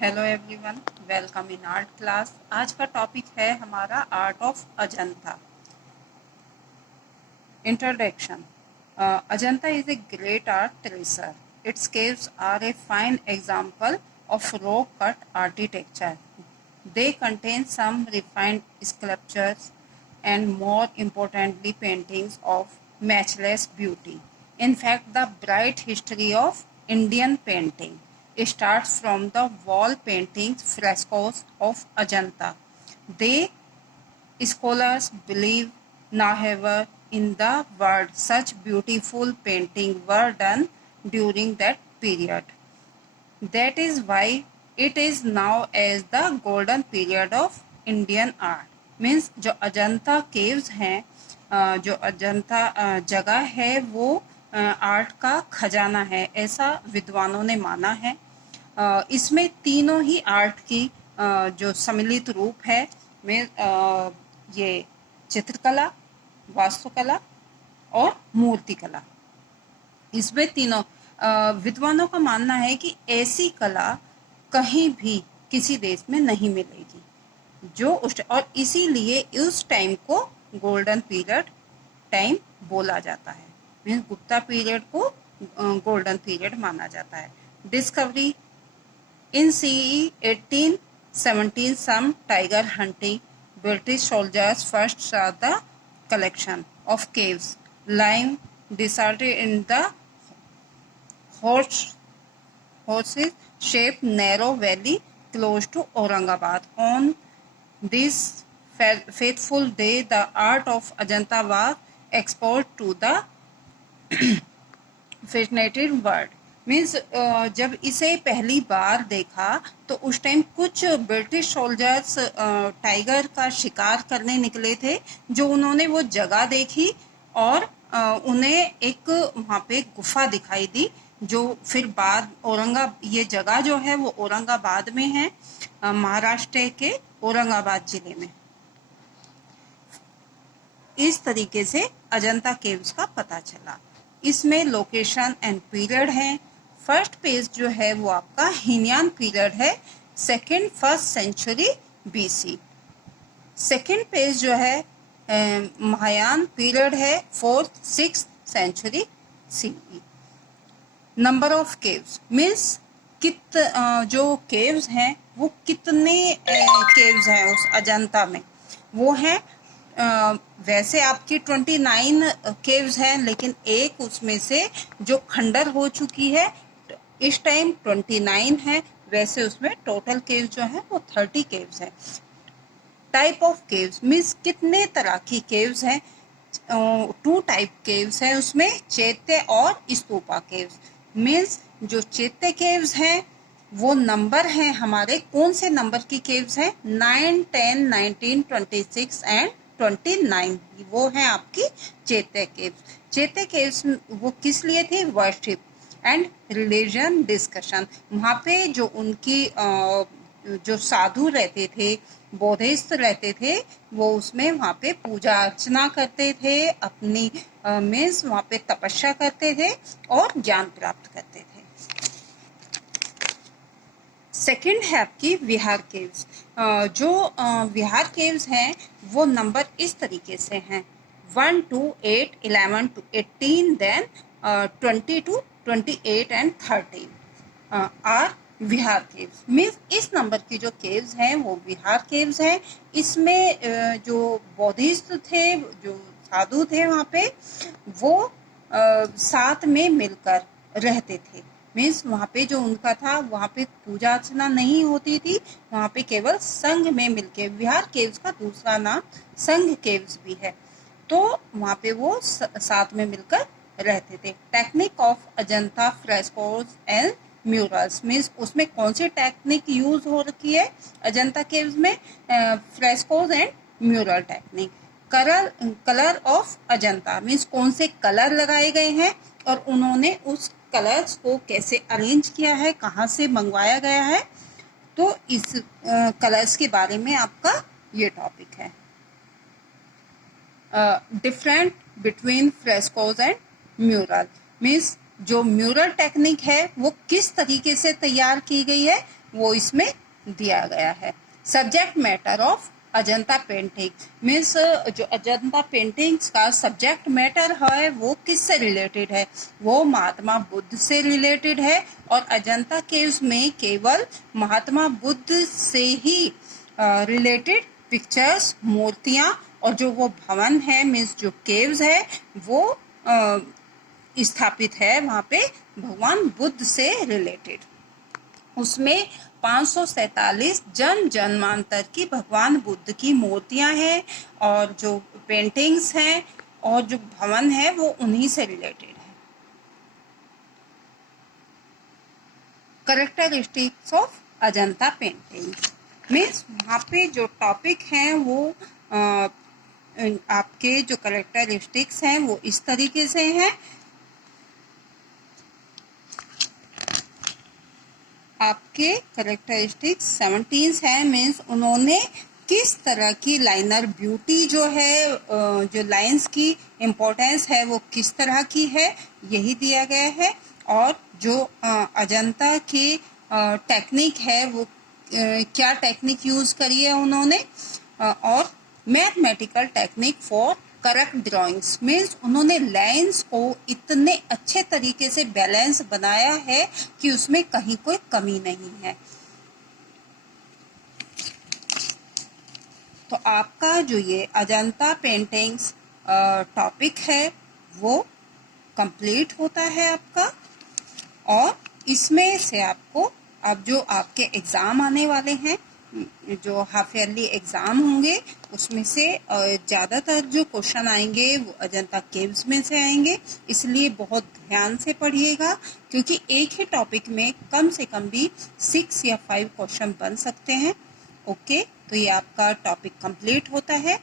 Hello everyone, welcome in art class. आज का topic है हमारा art of Ajanta. Introduction. Ajanta is a great art tracer. It's caves are a fine example of rock cut architecture. They contain some refined sculptures and more importantly paintings of matchless beauty. In fact, the bright history of Indian painting starts from the wall paintings frescoes of Ajanta. They scholars believe never in the world such beautiful paintings were done during that period. That is why it is now as the golden period of Indian art. Means जो Ajanta caves हैं, जो अजंता जगह है वो art का खजाना है, ऐसा विद्वानों ने माना है। इसमें तीनों ही आर्ट की जो सम्मिलित रूप है में ये चित्रकला, वास्तुकला और मूर्तिकला, इसमें तीनों विद्वानों का मानना है कि ऐसी कला कहीं भी किसी देश में नहीं मिलेगी जो और इसीलिए उस टाइम को गोल्डन पीरियड टाइम बोला जाता है। मीन्स गुप्ता पीरियड को गोल्डन पीरियड माना जाता है। Discovery in CE 1817 some tiger hunting British soldiers first saw the collection of caves lying deserted in the horses shaped narrow valley close to Aurangabad. On this faithful day, the art of Ajanta was exposed to the fascinated world. Means जब इसे पहली बार देखा तो उस time कुछ British soldiers tiger का शिकार करने निकले थे, जो उन्होंने वो जगह देखी और उन्हें एक वहाँ पे गुफा दिखाई दी, जो फिर ये जगह जो है वो औरंगाबाद में है, महाराष्ट्र के औरंगाबाद जिले में। इस तरीके से अजंता केव्स का पता चला। इसमें लोकेशन एंड पीरियड है। फर्स्ट पेज जो है वो आपका हीनयान पीरियड है, first century BC। Second page जो है महायान पीरियड है, 4th-6th century CE। Number of caves means जो केव्स हैं वो कितने केव्स हैं उस अजंता में, वो हैं वैसे आपकी 29 केव्स हैं, लेकिन एक उसमें से जो खंडर हो चुकी है इस टाइम 29 है। वैसे उसमें टोटल केव्स जो है वो 30 केव्स हैं। टाइप ऑफ केव्स मीन्स कितने तरह की केव्स हैं। 2 टाइप केव्स हैं उसमें, चैत्य और स्तूपा केव्स। मीन्स जो चैत्य केव्स हैं वो नंबर हैं हमारे, कौन से नंबर की केव्स हैं, 9, 10, 19, 26 एंड 29, वो है आपकी चैत्य केव्स। चैत्य केव्स वो किस लिए थे, वर्शिप एंड रिलीजन डिस्कशन। वहाँ पे जो उनकी जो साधु रहते थे, बौद्धिस्ट रहते थे, वो उसमें वहाँ पे पूजा अर्चना करते थे, अपनी मीन्स वहाँ पे तपस्या करते थे और ज्ञान प्राप्त करते थे। सेकंड है आपकी विहार केव्स। जो विहार केव्स हैं वो नंबर इस तरीके से हैं, 1 to 8, 11 to 18, then 20 to 28 and 30 are vihara caves. Means इस नंबर की जो केव्स हैं वो विहार केव्स हैं। इसमें जो बौद्धिस्ट थे, जो साधु थे वहाँ पे, वो साथ में मिलकर रहते थे। मीन्स वहाँ पे जो उनका था वहाँ पे पूजा अर्चना नहीं होती थी, वहाँ पे केवल संघ में मिलके, विहार केव्स का दूसरा नाम संघ केव्स भी है, तो वहाँ पे वो साथ में मिलकर रहते थे। Technique of Ajanta frescoes and murals means उसमें कौन सी टेक्निक यूज हो रखी है अजंता केव्स में, frescoes and mural technique. Colour of Ajanta means कौन से कलर लगाए गए हैं और उन्होंने उस कलर्स को कैसे अरेंज किया है, कहाँ से मंगवाया गया है, तो इस कलर्स के बारे में आपका ये टॉपिक है। Different between frescoes and mural means जो म्यूरल टेक्निक है वो किस तरीके से तैयार की गई है, वो इसमें दिया गया है। Subject matter of Ajanta painting means जो अजंता पेंटिंग्स का सब्जेक्ट मैटर है वो किससे रिलेटेड है, वो महात्मा बुद्ध से रिलेटेड है। और अजंता केव्स में केवल महात्मा बुद्ध से ही रिलेटेड पिक्चर्स, मूर्तियां और जो वो भवन है मीन्स जो केव्स है वो स्थापित है वहां पे भगवान बुद्ध से रिलेटेड। उसमें 547 जन्मांतर की भगवान बुद्ध की मूर्तियां हैं और जो पेंटिंग्स हैं और जो भवन है वो उन्हीं से रिलेटेड है। Characteristics of Ajanta painting means वहाँ पे जो टॉपिक हैं वो आपके जो कैरेक्टरिस्टिक्स हैं वो इस तरीके से हैं। आपके कैरेक्टरिस्टिक्स 17 है मीन्स उन्होंने किस तरह की लाइनर ब्यूटी जो है, जो लाइंस की इम्पोर्टेंस है वो किस तरह की है यही दिया गया है। और जो अजंता की टेक्निक है वो क्या टेक्निक यूज करी है उन्होंने, और mathematical technique for correct drawings means उन्होंने लाइंस को इतने अच्छे तरीके से बैलेंस बनाया है कि उसमें कहीं कोई कमी नहीं है। तो आपका जो ये अजंता पेंटिंग्स टॉपिक है वो कंप्लीट होता है आपका। और इसमें से आपको अब जो आपके एग्ज़ाम आने वाले हैं, जो हाफ ईयरली एग्ज़ाम होंगे उसमें से ज़्यादातर जो क्वेश्चन आएंगे वो अजंता केव्स में से आएंगे, इसलिए बहुत ध्यान से पढ़िएगा क्योंकि एक ही टॉपिक में कम से कम भी 6 या 5 क्वेश्चन बन सकते हैं। ओके, तो ये आपका टॉपिक कंप्लीट होता है।